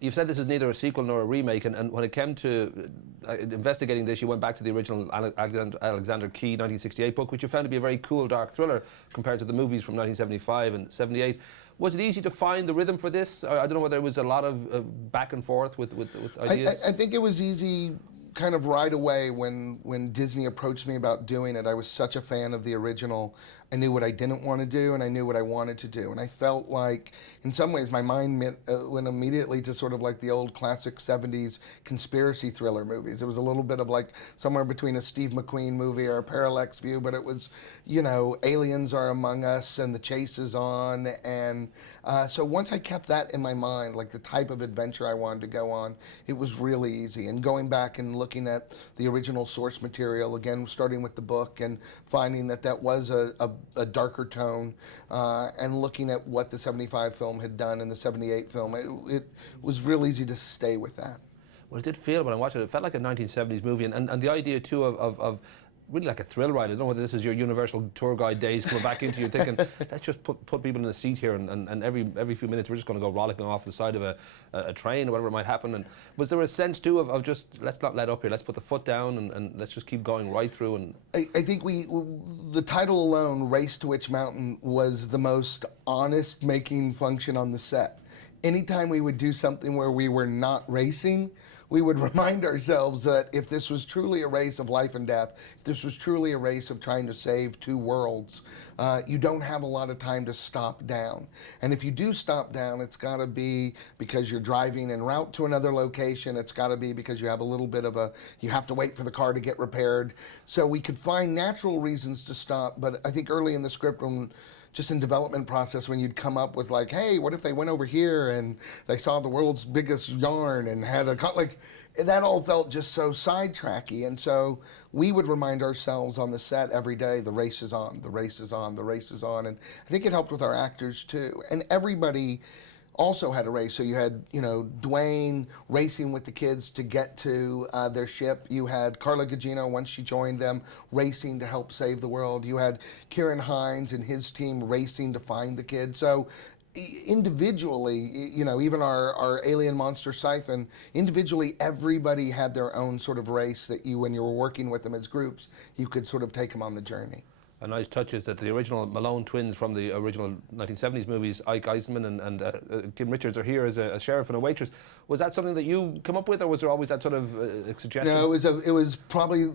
You've said this is neither a sequel nor a remake, and when it came to investigating this, you went back to the original Alexander Key 1968 book, which you found to be a very cool, dark thriller compared to the movies from 1975 and 78. Was it easy to find the rhythm for this? I don't know whether there was a lot of back and forth with ideas. I think it was easy kind of right away when Disney approached me about doing it. I was such a fan of the original. I knew what I didn't want to do, and I knew what I wanted to do. And I felt like, in some ways, my mind went immediately to sort of like the old classic 70s conspiracy thriller movies. It was a little bit of like somewhere between a Steve McQueen movie or a Parallax View, but it was, you know, aliens are among us and the chase is on. And so once I kept that in my mind, like the type of adventure I wanted to go on, it was really easy. And going back and looking at the original source material, again, starting with the book and finding that that was a darker tone, and looking at what the 75 film had done and the 78 film, it was real easy to stay with that. Well, it did feel, when I watched it, it felt like a 1970s movie, and the idea too of really like a thrill ride. I don't know whether this is your Universal tour guide days coming back into you, thinking, let's just put people in a seat here, and every few minutes we're just going to go rollicking off the side of a train or whatever might happen. And was there a sense too of just, let's not let up here, let's put the foot down and let's just keep going right through? And I think the title alone, Race to Witch Mountain, was the most honest making function on the set. Anytime we would do something where we were not racing, we would remind ourselves that if this was truly a race of life and death, if this was truly a race of trying to save two worlds, you don't have a lot of time to stop down. And if you do stop down, it's got to be because you're driving en route to another location. It's got to be because you have a little bit of you have to wait for the car to get repaired. So we could find natural reasons to stop, but I think early in the script, just in development process, when you'd come up with like, hey, what if they went over here and they saw the world's biggest yarn and had like, that all felt just so sidetracky. And so we would remind ourselves on the set every day, the race is on, the race is on, the race is on. And I think it helped with our actors too. And everybody also had a race. So you had, you know, Dwayne racing with the kids to get to their ship. You had Carla Gugino, once she joined them, racing to help save the world. You had Kieran Hines and his team racing to find the kids. So individually, you know, even our alien monster Siphon, individually everybody had their own sort of race that you, when you were working with them as groups, you could sort of take them on the journey. A nice touch is that the original Malone twins from the original 1970s movies, Ike Eisenman and Kim Richards, are here as a sheriff and a waitress. Was that something that you come up with, or was there always that sort of suggestion? No, it was probably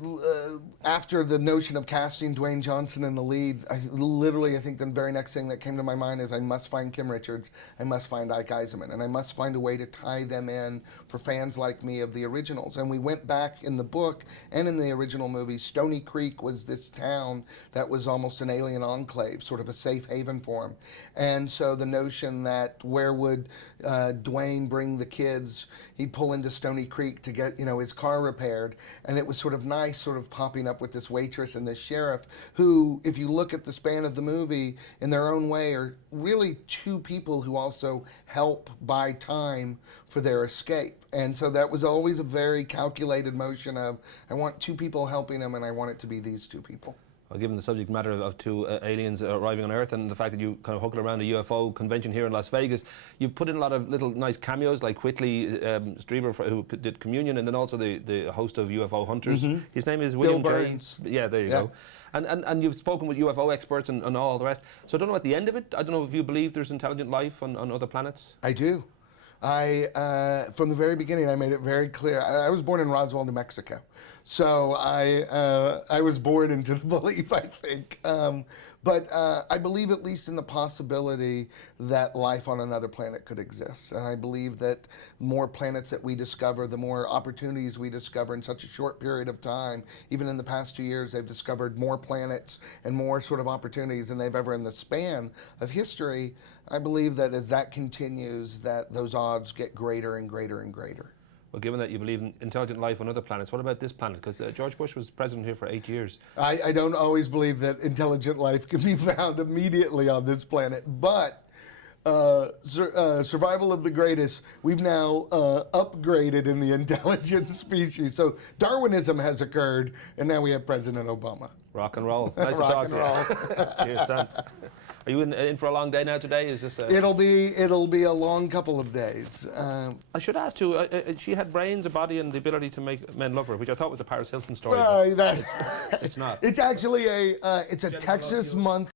after the notion of casting Dwayne Johnson in the lead. I think the very next thing that came to my mind is I must find Kim Richards, I must find Ike Eisenman, and I must find a way to tie them in for fans like me of the originals. And we went back in the book and in the original movie. Stony Creek was this town that was almost an alien enclave, sort of a safe haven for him. And so the notion that where would Dwayne bring the kids, he'd pull into Stony Creek to get, you know, his car repaired. And it was sort of nice sort of popping up with this waitress and this sheriff who, if you look at the span of the movie, in their own way are really two people who also help buy time for their escape. And so that was always a very calculated motion of, I want two people helping him and I want it to be these two people. Well, given the subject matter of two aliens arriving on Earth and the fact that you kind of hook it around a UFO convention here in Las Vegas, you've put in a lot of little nice cameos like Whitley Strieber, who did Communion, and then also the host of UFO Hunters. Mm-hmm. His name is William Bill Burns. Yeah, there you go. And you've spoken with UFO experts and all the rest. So I don't know at the end of it, I don't know if you believe there's intelligent life on other planets? I do. From the very beginning, I made it very clear. I was born in Roswell, New Mexico. So I was born into the belief, I think. But I believe at least in the possibility that life on another planet could exist. And I believe that the more planets that we discover, the more opportunities we discover in such a short period of time. Even in the past 2 years, they've discovered more planets and more sort of opportunities than they've ever in the span of history. I believe that as that continues, that those odds get greater and greater and greater. Well, given that you believe in intelligent life on other planets, what about this planet? Because George Bush was president here for 8 years. I don't always believe that intelligent life can be found immediately on this planet, but survival of the greatest, we've now upgraded in the intelligent species. So Darwinism has occurred, and now we have President Obama. Rock and roll. Nice to talk to you. Cheers, son. Are you in for a long day now today? Is this? It'll be a long couple of days. I should ask too. She had brains, a body, and the ability to make men love her, which I thought was a Paris Hilton story. Well, it's not. It's actually it's a Texas month.